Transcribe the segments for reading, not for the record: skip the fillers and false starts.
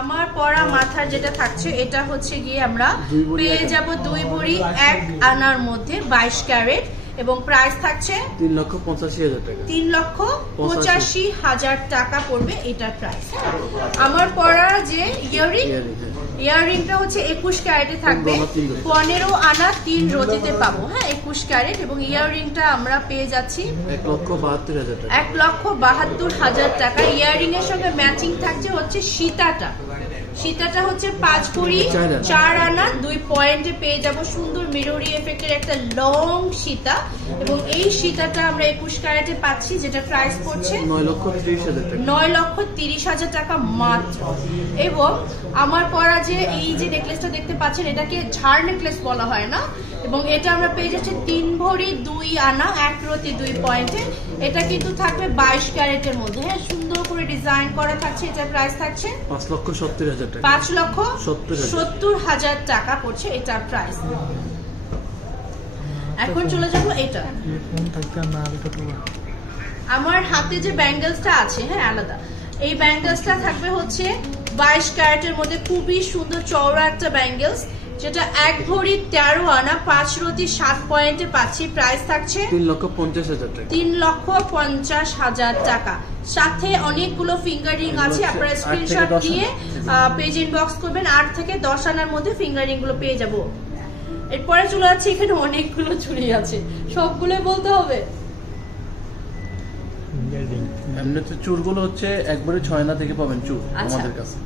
আমার পরা মাথার যেটা থাকছে এটা হচ্ছে গিয়ে আমরা পেয়ে যাব 2 ভরি 1 আনার মধ্যে 22 ক্যারেট এবং প্রাইস থাকছে 3,85,000 টাকা। 3,85,000 টাকা পড়বে এটার প্রাইস। আমার পরা যে ইয়াররিংটা হচ্ছে 21 ক্যারেটে থাকবে, 15 আনা 3 রতিতে পাবো। হ্যাঁ 21 ক্যারেট এবং ইয়াররিংটা আমরা পেয়ে যাচ্ছি 1,72,000 টাকা। 1,72,000 টাকা। ইয়াররিং এর সঙ্গে ম্যাচিং থাকছে হচ্ছে সীতাটা হচ্ছে 5 ভরি 4 আনা 2 পয়েন্টে পেয়ে যাব সুন্দর মিররি এফেক্টের একটা লং সীতা এবং এই সীতাটা আমরা 21 ক্যারেটে পাচ্ছি যেটা প্রাইস পড়ছে 9,30,000 টাকা। 9,30,000 টাকা মাত্র। এবং আমার পরা যে এই যে নেকলেসটা দেখতে পাচ্ছেন এটাকে ঝাড় নেকলেস বলা হয় না এবং এটা আমরা পেয়ে যাচ্ছি 3 ভরি 2 আনা 1 রতি 2 পয়েন্টে। এটা কিন্তু থাকবে 22 ক্যারেটের মধ্যে। হ্যাঁ সুন্দর করে ডিজাইন করা থাকছে। এটার প্রাইস থাকছে 5,70,000 টাকা। 5,70,000 টাকা পড়ছে এটার প্রাইস। এখন চলে যাব এটা। আমার হাতে যে ব্যাঙ্গেলসটা আছে হ্যাঁ আলাদা, এই ব্যাঙ্গেলসটা থাকবে হচ্ছে 22 ক্যারেটের মধ্যে খুবই সুন্দর চওড়া একটা ব্যাঙ্গেলস যেটা 1 ভরি 13 আনা 5 রতি 7 পয়েন্টে পাচ্ছি। প্রাইস থাকছে 3,50,000 টাকা। 3,50,000 টাকা। সাথে অনেকগুলো ফিঙ্গার রিং আছে, আপনারা স্ক্রিনশট দিয়ে পেজ ইনবক্স করবেন। 8 থেকে 10 আনার মধ্যে ফিঙ্গার রিং গুলো পেয়ে যাব। এরপরে চলে যাচ্ছে এখানে অনেকগুলো চুড়ি আছে, সবগুলো বলতে হবে। এমনিতে চুরগুলো হচ্ছে 1 ভরি 6 আনা থেকে পাবেন চুর আমাদের কাছে।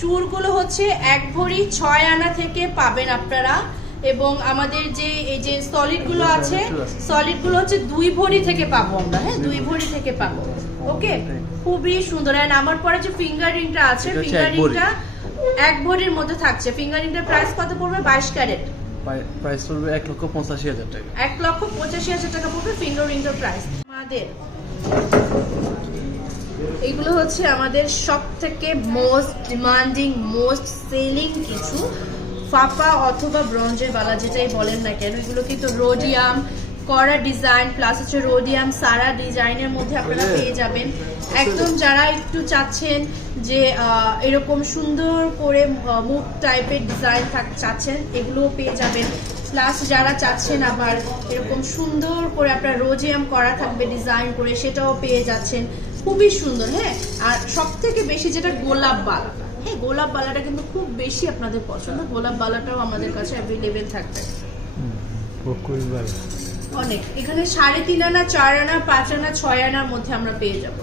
চুরগুলো হচ্ছে 1 ভরি 6 আনা থেকে পাবেন আপনারা এবং আমাদের যে এই যে সলিড গুলো আছে সলিড গুলো হচ্ছে 2 ভরি থেকে পাবো আমরা। হ্যাঁ 2 ভরি থেকে পাবো। ওকে খুবই সুন্দর। এন্ড আমার পরে যে ফিঙ্গার রিংটা আছে ফিঙ্গার রিংটা 1 ভরির মধ্যে থাকছে। ফিঙ্গার রিংটার প্রাইস কত পড়বে? 22 ক্যারেট। প্রাইস পড়বে 1,85,000 টাকা। 1,85,000 টাকা পড়বে ফিঙ্গার রিংটার প্রাইস। আমাদের এগুলো হচ্ছে আমাদের সবথেকে মোস্ট ডিমান্ডিং মোস্ট সেলিং কিছু ফাপা অথবা ব্রঞ্জের বালা যেটাই বলেন না কেন, এগুলো কিন্তু রোডিয়াম করা ডিজাইন প্লাস হচ্ছে রোডিয়াম সারা ডিজাইনের মধ্যে আপনারা পেয়ে যাবেন। একদম যারা একটু চাচ্ছেন যে এরকম সুন্দর করে মুখ টাইপের ডিজাইন চাচ্ছেন এগুলোও পেয়ে যাবেন। প্লাস যারা চাচ্ছেন আবার এরকম সুন্দর করে আপনার রোডিয়াম করা থাকবে ডিজাইন করে সেটাও পেয়ে যাচ্ছেন, খুবই সুন্দর। হ্যাঁ আর সব থেকে বেশি যেটা গোলাপ বালা, হ্যাঁ গোলাপ বালাটা কিন্তু খুব বেশি আপনাদের পছন্দ। গোলাপ বালাটাও আমাদের কাছে অ্যাভেলেবেল থাকবে অনেক। এখানে 3.5 আনা 4 আনা 5 আনা 6 আনার মধ্যে আমরা পেয়ে যাব।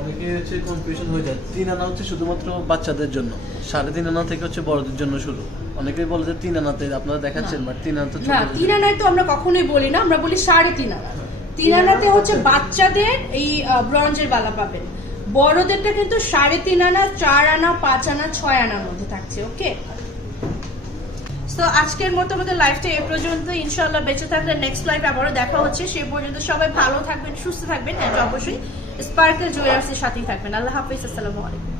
অনেকে হচ্ছে কনফিউশন হয়ে যায়, 3 আনা হচ্ছে শুধুমাত্র বাচ্চাদের জন্য, 3.5 আনা থেকে হচ্ছে বড়দের জন্য শুরু। অনেকেই বলে যে 3 আনাতে আপনারা দেখাচ্ছেন, বাট 3 আনা তো না 3 আনায় তো আমরা কখনোই বলি না, আমরা বলি 3.5 আনা। 3 আনাতে হচ্ছে বাচ্চাদের এই ব্রঞ্জের বালা পাবেন, বড়দেরটা কিন্তু 3.5 আনা 4 আনা 5 আনা 6 আনার মধ্যে থাকছে। ওকে তো আজকের মতো আমাদের লাইফটা এই পর্যন্ত। ইনশাআল্লাহ বেঁচে থাকলে নেক্সট লাইফ আবারও দেখা হচ্ছে। সেই পর্যন্ত সবাই ভালো থাকবেন, সুস্থ থাকবেন, অবশ্যই স্পার্কেল জুয়েলার্সের সাথেই থাকবেন। আল্লাহ হাফেজ, আসসালামু আলাইকুম।